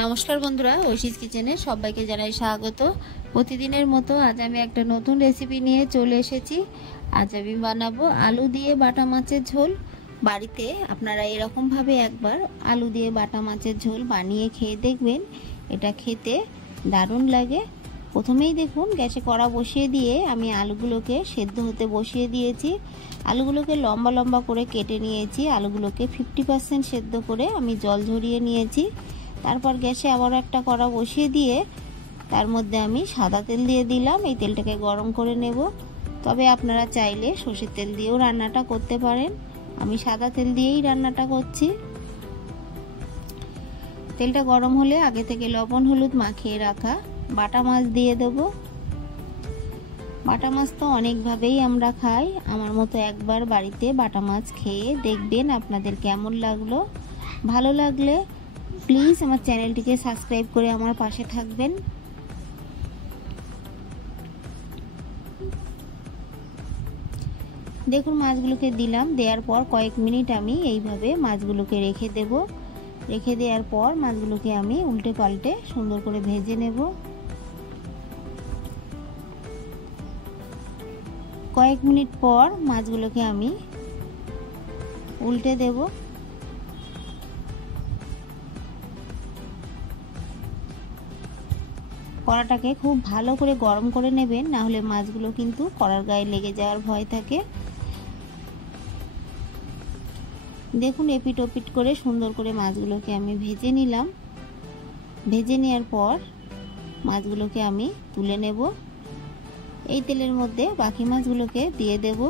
নমস্কার বন্ধুরা, ঐশীস কিচেনে সবাইকে জানাই স্বাগত। প্রতিদিনের মতো আজ আমি একটা নতুন রেসিপি নিয়ে চলে এসেছি। আজ আমি বানাবো আলু দিয়ে বাটা মাছের ঝোল। বাড়িতে আপনারা এরকমভাবে একবার আলু দিয়ে বাটা মাছের ঝোল বানিয়ে খেয়ে দেখবেন, এটা খেতে দারুণ লাগে। প্রথমেই দেখুন গ্যাসে কড়া বসিয়ে দিয়ে আমি আলুগুলোকে সেদ্ধ হতে বসিয়ে দিয়েছি। আলুগুলোকে লম্বা লম্বা করে কেটে নিয়েছি। আলুগুলোকে 50% সেদ্ধ করে আমি জল ঝরিয়ে নিয়েছি। তারপর গ্যাসে আবার একটা কড়া বসিয়ে দিয়ে তার মধ্যে আমি সাদা তেল দিয়ে দিলাম। এই তেলটাকে গরম করে নেব। তবে আপনারা চাইলে সরষের তেল দিয়েও রান্নাটা করতে পারেন। আমি সাদা তেল দিয়েই রান্নাটা করছি। তেলটা গরম হলে আগে থেকে লবণ হলুদ মাখিয়ে রাখা বাটা মাছ দিয়ে দেব। বাটা মাছ তো অনেকভাবেই আমরা খাই। আমার মতো একবার বাড়িতে বাটা মাছ খেয়ে দেখবেন আপনাদের কেমন লাগলো। ভালো লাগলে প্লিজ আমার চ্যানেলটিকে সাবস্ক্রাইব করে আমার পাশে থাকবেন। দেখুন মাছগুলোকে দিলাম। দেওয়ার পর কয়েক মিনিট আমি এইভাবে মাছগুলোকে রেখে দেব। রেখে দেওয়ার পর মাছগুলোকে আমি উল্টে পাল্টে সুন্দর করে ভেজে নেব। কয়েক মিনিট পর মাছগুলোকে আমি উল্টে দেব। কড়াটাকে খুব ভালো করে গরম করে নেবেন, না হলে মাছগুলো কিন্তু কড়ার গায়ে লেগে যাওয়ার ভয় থাকে। দেখুন এপিট ওপিট করে সুন্দর করে মাছগুলোকে আমি ভেজে নিলাম। ভেজে নেওয়ার পর মাছগুলোকে আমি তুলে নেব। এই তেলের মধ্যে বাকি মাছগুলোকে দিয়ে দেব।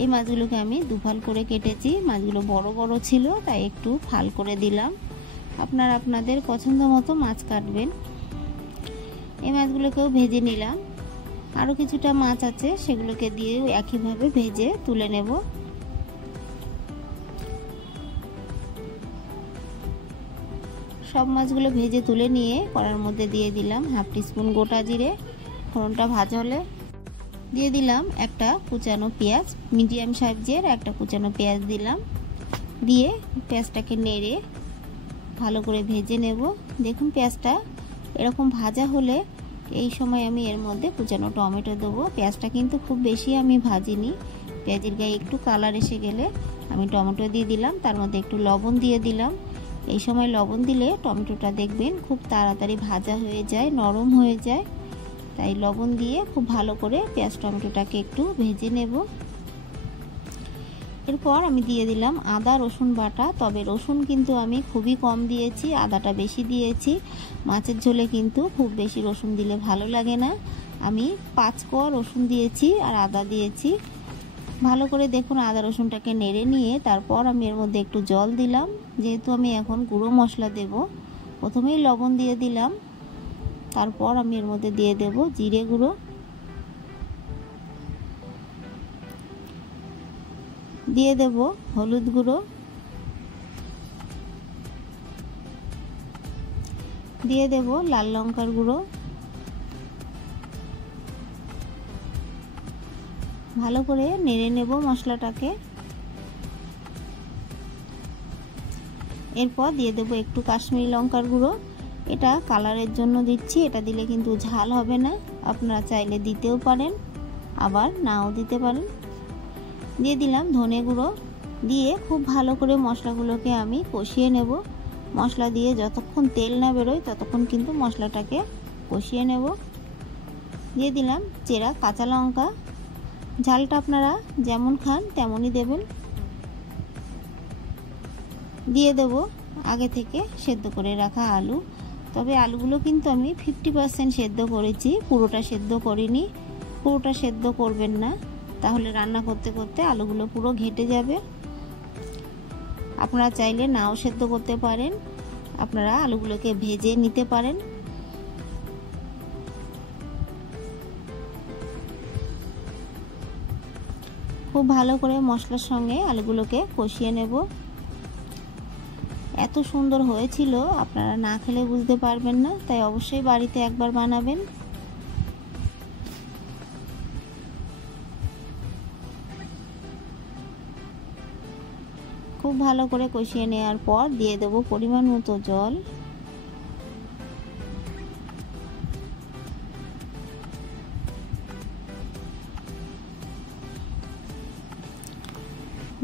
এই মাছগুলোকে আমি দুফাল করে কেটেছি। মাছগুলো বড় বড় ছিল তাই একটু ফাল করে দিলাম। আপনারা আপনাদের পছন্দ মতো মাছ কাটবেন। এই মাছগুলোকেও ভেজে নিলাম। আরও কিছুটা মাছ আছে, সেগুলোকে দিয়েও একইভাবে ভেজে তুলে নেব। সব মাছগুলো ভেজে তুলে নিয়ে কড়ার মধ্যে দিয়ে দিলাম হাফ টিস্পুন গোটা জিরে। ফোড়নটা ভাজা হলে দিয়ে দিলাম একটা কুচানো পেঁয়াজ, মিডিয়াম সাইজের একটা কুচানো পেঁয়াজ দিলাম। দিয়ে পেঁয়াজটাকে নেড়ে ভালো করে ভেজে নেব। দেখুন পেঁয়াজটা এরকম ভাজা হলে এই সময় আমি এর মধ্যে কুচানো টমেটো দেবো। পেঁয়াজটা কিন্তু খুব বেশি আমি ভাজিনি। পেঁয়াজের গায়ে একটু কালার এসে গেলে আমি টমেটো দিয়ে দিলাম। তার মধ্যে একটু লবণ দিয়ে দিলাম। এই সময় লবণ দিলে টমেটোটা দেখবেন খুব তাড়াতাড়ি ভাজা হয়ে যায়, নরম হয়ে যায়। তাই লবণ দিয়ে খুব ভালো করে পেঁয়াজ টমেটোটাকে একটু ভেজে নেব। এরপর আমি দিয়ে দিলাম আদা রসুন বাটা। তবে রসুন কিন্তু আমি খুবই কম দিয়েছি, আদাটা বেশি দিয়েছি। মাছের ঝোলে কিন্তু খুব বেশি রসুন দিলে ভালো লাগে না। আমি 5 কোয়া রসুন দিয়েছি আর আদা দিয়েছি। ভালো করে দেখুন আদা রসুনটাকে নেড়ে নিয়ে তারপর আমি এর মধ্যে একটু জল দিলাম। যেহেতু আমি এখন গুঁড়ো মশলা দেব, প্রথমেই লবণ দিয়ে দিলাম। তারপর আমি এর মধ্যে দিয়ে দেব জিরে গুঁড়ো, দিয়ে দেব হলুদ গুঁড়ো, দিয়ে দেব লাল লঙ্কার গুঁড়ো। ভালো করে নেড়ে নেব মশলাটাকে। এরপর দিয়ে দেব একটু কাশ্মীরি লঙ্কার গুঁড়ো। এটা কালারের জন্য দিচ্ছি, এটা দিলে কিন্তু ঝাল হবে না। আপনারা চাইলে দিতেও পারেন, আবার নাও দিতে পারেন। দিয়ে দিলাম ধনে গুঁড়ো। দিয়ে খুব ভালো করে মশলাগুলোকে আমি কষিয়ে নেব। মশলা দিয়ে যতক্ষণ তেল না বেরোয় ততক্ষণ কিন্তু মশলাটাকে কষিয়ে নেব। দিয়ে দিলাম চেরা কাঁচা লঙ্কা। ঝালটা আপনারা যেমন খান তেমনই দেবেন। দিয়ে দেব আগে থেকে সেদ্ধ করে রাখা আলু। তবে আলুগুলো কিন্তু আমি 50% সেদ্ধ করেছি, পুরোটা সেদ্ধ করিনি। পুরোটা সেদ্ধ করবেন না, তাহলে রান্না করতে করতে আলুগুলো পুরো ঘেটে যাবে। আপনারা চাইলে নাও সেদ্ধ করতে পারেন। আপনারা আলুগুলোকে ভেজে নিতে পারেন। খুব ভালো করে মশলার সঙ্গে আলুগুলোকে কষিয়ে নেব। এত সুন্দর হয়েছিল, আপনারা না খেলে বুঝতে পারবেন না। তাই অবশ্যই বাড়িতে একবার বানাবেন। খুব ভালো করে কষিয়ে নেওয়ার পর দিয়ে দেব পরিমাণ মতো জল।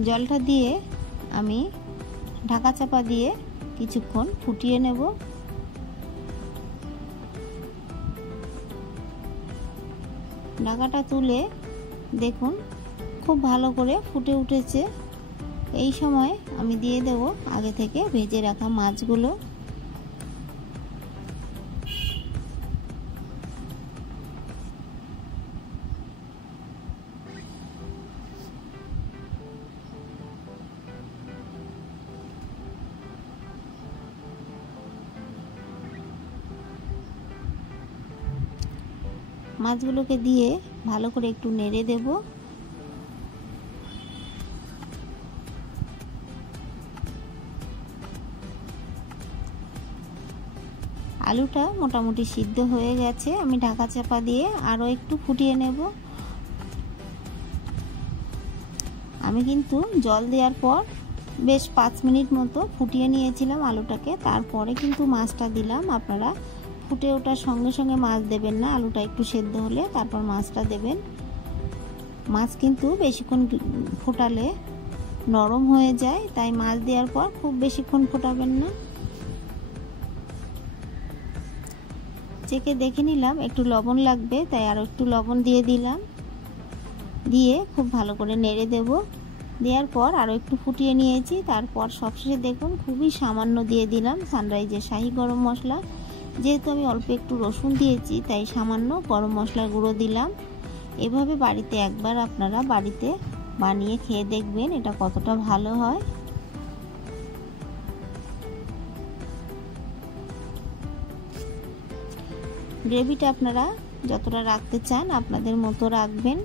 জলটা দিয়ে আমি ঢাকা চাপা দিয়ে কিছুক্ষণ ফুটিয়ে নেব। ঢাকাটা তুলে দেখুন খুব ভালো করে ফুটে উঠেছে। এই সময় আমি দিয়ে দেব আগে থেকে ভেজে রাখা মাছগুলো। মাছগুলোকে দিয়ে ভালো করে একটু নেড়ে দেব। আলুটা মোটামুটি সিদ্ধ হয়ে গেছে, আমি ঢাকা চাপা দিয়ে আরও একটু ফুটিয়ে নেব। আমি কিন্তু জল দেওয়ার পর বেশ 5 মিনিট মতো ফুটিয়ে নিয়েছিলাম আলুটাকে, তারপরে কিন্তু মাছটা দিলাম। আপনারা ফুটে ওঠার সঙ্গে সঙ্গে মাছ দেবেন না, আলুটা একটু সেদ্ধ হলে তারপর মাছটা দেবেন। মাছ কিন্তু বেশিক্ষণ ফোটালে নরম হয়ে যায়, তাই মাছ দেওয়ার পর খুব বেশিক্ষণ ফোটাবেন না। চেখে দেখে নিলাম একটু লবণ লাগবে, তাই আরও একটু লবণ দিয়ে দিলাম। দিয়ে খুব ভালো করে নেড়ে দেব। দেওয়ার পর আরও একটু ফুটিয়ে নিয়েছি। তারপর সবশেষে দেখুন খুবই সামান্য দিয়ে দিলাম সানরাইজের শাহি গরম মশলা। যেহেতু আমি অল্প একটু রসুন দিয়েছি তাই সামান্য গরম মশলার গুঁড়ো দিলাম। এভাবে বাড়িতে একবার আপনারা বাড়িতে বানিয়ে খেয়ে দেখবেন এটা কতটা ভালো হয়। গ্রেভিটা আপনারা যতটা রাখতে চান আপনাদের মতো রাখবেন।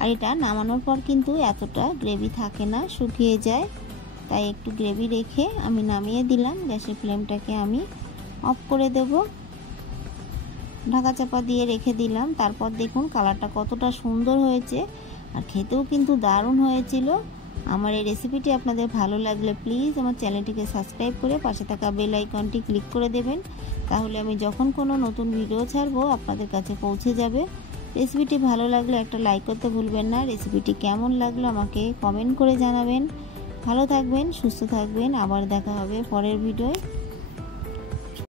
আর এটা নামানোর পর কিন্তু এতটা গ্রেভি থাকে না, শুকিয়ে যায়। তাই একটু গ্রেভি রেখে আমি নামিয়ে দিলাম। গ্যাসের ফ্লেমটাকে আমি অফ করে দেব। ঢাকা চাপা দিয়ে রেখে দিলাম। তারপর দেখুন কালারটা কতটা সুন্দর হয়েছে, আর খেতেও কিন্তু দারুণ হয়েছিল। আমার এই রেসিপিটি আপনাদের ভালো লাগলে প্লিজ আমার চ্যানেলটিকে সাবস্ক্রাইব করে পাশে থাকা বেল আইকনটি ক্লিক করে দেবেন। তাহলে আমি যখন কোনো নতুন ভিডিও ছাড়বো আপনাদের কাছে পৌঁছে যাবে। রেসিপিটি ভালো লাগলে একটা লাইক করতে ভুলবেন না। রেসিপিটি কেমন লাগলো আমাকে কমেন্ট করে জানাবেন। ভালো থাকবেন, সুস্থ থাকবেন। আবার দেখা হবে পরের ভিডিওয়।